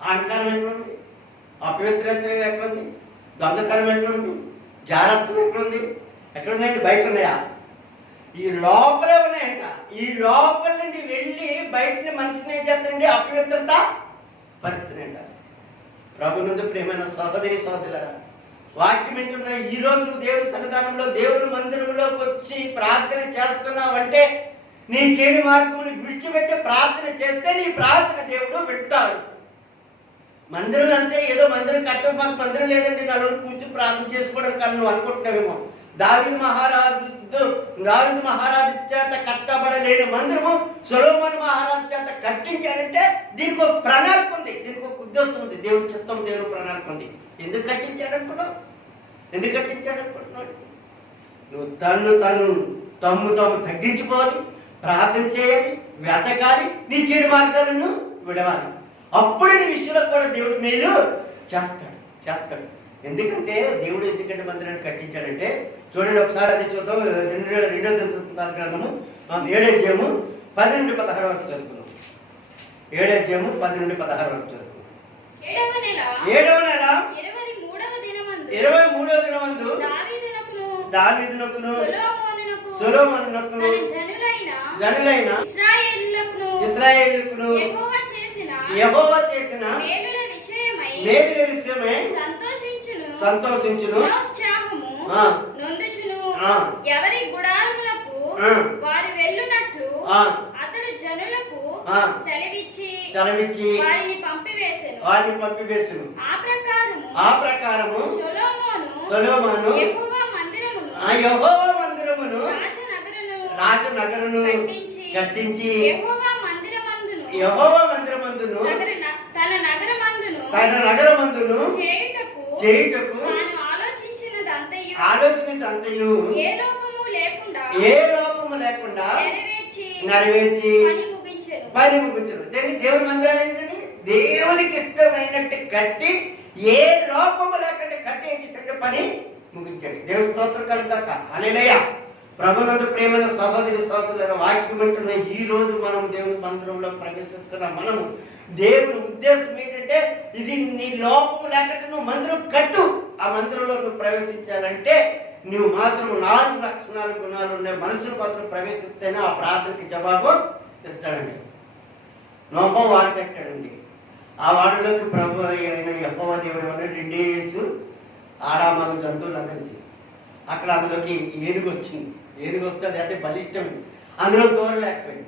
అహంకారం ఎక్కడుంది? అపవిత్రత ఎక్కడుంది? దొంగతనం ఎక్కడుంది? జాగ్రత్తం ఎక్కడుంది? ఎక్కడున్నాయండి? బయట ఉన్నాయా? ఈ లోపలే ఉన్నాయంట. ఈ లోపల నుండి వెళ్ళి బయటని మనిషిని ఏం చేస్తారండి? అపవిత్రత పరిస్థితినంట. ప్రభునందు ప్రేమైన సహోదరి సహోదరులారా, వాక్యం వింటున్న ఈ రోజు నువ్వు దేవుని సన్నిధానంలో దేవుని మందిరంలోకి వచ్చి ప్రార్థన చేస్తున్నావంటే, నీ చెడు మార్గములు విడిచిపెట్టి ప్రార్థన చేస్తే నీ ప్రార్థన దేవుడు వింటాడు. మందిరం అంటే ఏదో మందిరం కట్టడం, మాకు మందిరం లేదంటే నలుగురు కూర్చొని ప్రార్థన చేసుకోవడం కానీ నువ్వు అనుకుంటున్నావేమో. దావీదు మహారాజు చేత కట్టబడలేని మందిరము సొలొమోను మహారాజు చేత కట్టించాడంటే దీనికి ఒక ప్రణాళిక ఉంది, దీనికి ఒక ఉద్దేశం ఉంది. దేవుని చిత్తం, దేవుని ప్రణాళిక ఉంది. ఎందుకు కట్టించాడు అనుకున్నావు? నువ్వు తమ్ము తాము తగ్గించుకోవాలి, ప్రార్థన చేయాలి, వెతకాలి, నీ చెడు మార్గాలను విడవాలి. అప్పుడు నీ విషయంలో కూడా దేవుడు మేలు చేస్తాడు. ఎందుకంటే దేవుడు ఎందుకంటే మందిరాన్ని కట్టించాడంటే, చూడండి ఒకసారి అది చూద్దాం. 2వ గ్రంథము 7:10-16 వరకు చదువుకున్నాం. 7:10-16 వరకు చదువుకున్నాం. 7వ నెల 23వ దినమందు దావీదునకును సొలొమోనును తన జనులైన ఇశ్రాయేలుకును యెహోవా చేసిన మేలుల విషయమై సంతోషించును. ఆ. ఆ. ఎవరి గుడారములకు ఆ. వారు వెళ్ళునట్లు ఆ. అతడు జనులకు ఆ. సెలవిచ్చి వారిని పంపివేసెను. ఆ ప్రకారము సొలొమోను యెహోవా మందిరమును యెహోవా మందిరమును రాజనగరును కట్టించి యెహోవా మందిరమందును తన నగరమందును చేయుటకు తాను ఆలోచనదంతయు ఏ లోపము లేకుండా నెరవేర్చి పని ముగించెను. పని ముగించరు. దేవుని మందిరాలు ఏంటంటే దేవునికి ఇష్టమైనట్టు కట్టి ఏ లోపము లేకుండా కట్టి ఏం చేసినట్టు పని ముగించండి. దేవుని స్తోత్రం కలుగాక. హల్లెలూయా. ప్రభునందు ప్రేమైన సహోదరి సహోదరుల వాక్యం వింటున్న ఈ రోజు మనం దేవుని మందిరంలో ప్రవేశిస్తున్న మనము దేవుని ఉద్దేశం ఏంటంటే ఇది నీ లోపం లేకుండా నువ్వు మందిరం కట్టు. ఆ మందిరంలో నువ్వు ప్రవేశించాలంటే నువ్వు మాత్రం 4 లక్షణాలు గుణాలు ఉండే మనుషులు మాత్రం ప్రవేశిస్తేనే ఆ ప్రార్థనకి జవాబు ఇస్తాడండి. నోబో వాడు కట్టాడండి. ఆ వాడిలోకి ప్రభు అయిన యెహోవా దేవుడు ఏమన్నా నిండేసు ఆడామగ జంతువులందరికీ అక్కడ అందులోకి ఏనుగు వచ్చింది. ఏనుగు వస్తుంది అంటే బలిష్టమైంది. అందులో దూరలేకపోయింది.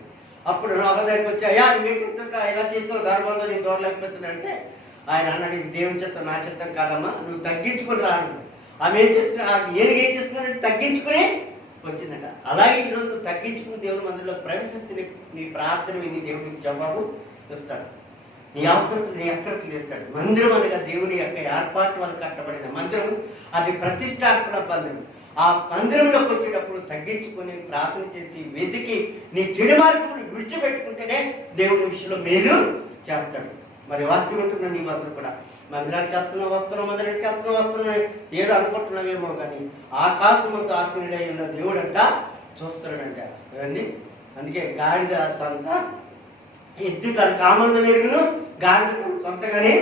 అప్పుడు నా దగ్గరికి వచ్చి అయ్యా మీకు ఇలా చేసావు గర్వంగా నేను దూరలేకపోతున్నా అంటే ఆయన అన్నాడు ఇది దేవుని చిత్తం నా చిత్తం కాదమ్మా నువ్వు తగ్గించుకుని రాను. ఆమె ఏం చేసిన ఏనుగు ఏం చేస్తున్నాడు తగ్గించుకుని వచ్చిందట. అలాగే ఈరోజు నువ్వు తగ్గించుకుని దేవుని మందిరంలో ప్రవేశిస్తే నీ ప్రార్థన విని దేవునికి జవాబు ఇస్తాడు. నీ అవసరం నీ ఎక్కడికి తీస్తాడు. మందిరం అనగా దేవుని యొక్క ఏర్పాటు వల్ల కట్టబడిన మందిరం. అది ప్రతిష్టాత్మక మందిరం. ఆ మందిరంలోకి వచ్చేటప్పుడు తగ్గించుకొని ప్రార్థన చేసి వెతికి నీ చెడు మార్గములు విడిచిపెట్టుకుంటేనే దేవుని విషయంలో మేలు చేస్తాడు. మరి వాక్యం ఉంటున్నా నీ మాత్రం కూడా మందిరానికి వస్తున్నావు మందిరానికి వస్తున్నావు ఏదో అనుకుంటున్నావేమో కానీ ఆకాశమంతా ఆశీనుడై ఉన్న దేవుడు అంట చూస్తున్నాడంట ఇవన్నీ. అందుకే గాడిద సొంత ఎద్దు తన కామందని ఎరుగును గాడిద తన సొంతగానే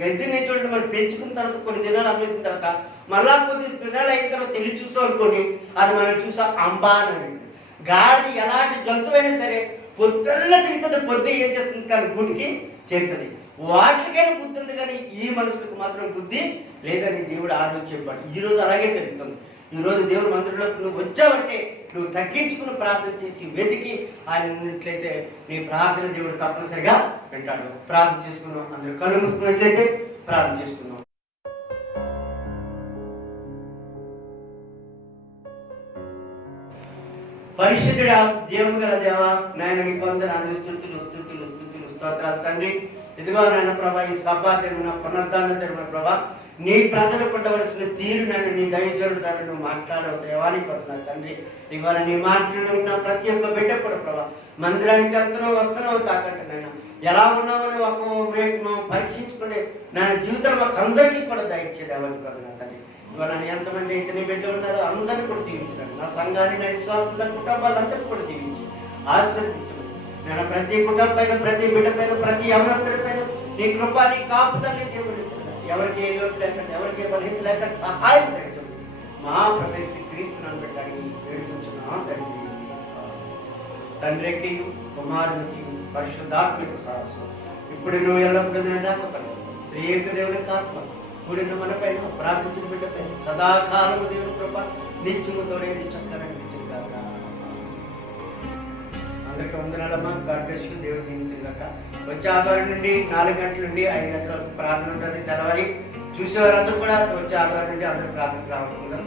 గద్దెని చూడండి మరి పెంచుకున్న తర్వాత కొన్ని దినాలు అమ్మేసిన తర్వాత మళ్ళా కొద్ది దినాలు అయిన తర్వాత తెలిసి చూసాం అనుకోండి అది మనం చూసా అంబా అని అడిగింది. గాడి ఎలాంటి జంతువైనా సరే పొద్దున్న తిరుగుతుంది. పొద్దు ఏం చేస్తుంది తన గుడికి చేరుతుంది. వాటికైనా బుద్ధి ఉంది కానీ ఈ మనుషులకు మాత్రం బుద్ధి లేదని దేవుడు ఆలోచన చెప్పాడు. ఈరోజు అలాగే జరుగుతుంది. ఈరోజు దేవుడు మందిరంలోకి నువ్వు వచ్చావంటే నువ్వు తగ్గించుకుని ప్రార్థన చేసి వెతికి ఆయనట్లయితే నీ ప్రార్థన దేవుడు తప్పనిసరిగా వింటాడు. ప్రార్థన చేసుకున్నాం. అందరూ కళ్ళు మూసుకున్నట్లయితే ప్రార్థన చేసుకున్నాం. పరిశుద్ధుడా జీవము గల దేవా నాయన నీకు వందనాలు స్తుతులు స్తుతులు స్తుతులు స్తోత్రాలు తండ్రి. ఇదిగో నాయన ప్రభా ఈ సభా తెరువున పునరుద్ధాన తెరువున ప్రభా నీ ప్రజలకు ఉండవలసిన తీరు నన్ను నీ దైవజనుడు దాన్ని నువ్వు మాట్లాడవు దేవానికి వస్తున్నావు తండ్రి. ఇవాళ నీ మాట్లాడుతున్న ప్రతి ఒక్క బిడ్డ కూడా ప్రభా మందిరానికి వస్తున్నావు కాకండి నాయన ఎలా ఉన్నామని ఒక మనం పరీక్షించుకునే నా జీవితం మాకు అందరికీ కూడా దయచేది ఎవరికి వదనా తండ్రి. ఇవాళ ఎంతమంది అయితే నీ బిడ్డలు ఉన్నారో అందరినీ కూడా దీవించండి. నా సంఘాన్ని నా విశ్వాసుల కుటుంబాలందరినీ కూడా దీవించి ఆశీర్వదించండి. నేను ప్రతి కుటుంబం పైన ప్రతి బిడ్డ పైన ప్రతి యవనస్తుడి పైన నీ కృప నీ కాపుదల్ని దేవుడు ఎవరికి ఏ లోటు లేకుండా ఎవరికి ఏ బలహీన లేకుండా సహాయం తెచ్చండి. మా ప్రవేశ క్రీస్తులను పెట్టాలని వేడుకుంటున్నాం తండ్రి. తండ్రికి కుమారునికి పరిశుద్ధాత్మకు సాహసం ఇప్పుడు నువ్వు ఎల్లప్పుడూ త్రియేక దేవుని ఆత్మ కూడిన మన పైన ప్రార్థించిన బిడ్డ పైన సదాకాలము దేవుని కృప నిత్యముతోనే చక్కగా అందరికీ వందనాలమ్మా. God bless you. దేవుడు దీవించుగాక. వచ్చే ఆదివారం నుండి 4 గంటల నుండి 5 గంటల ప్రార్థన ఉంటుంది. తెల్లవారి చూసేవారందరూ కూడా వచ్చే ఆదివారం నుండి అందరూ ప్రార్థనకు రావాల్సిందిగా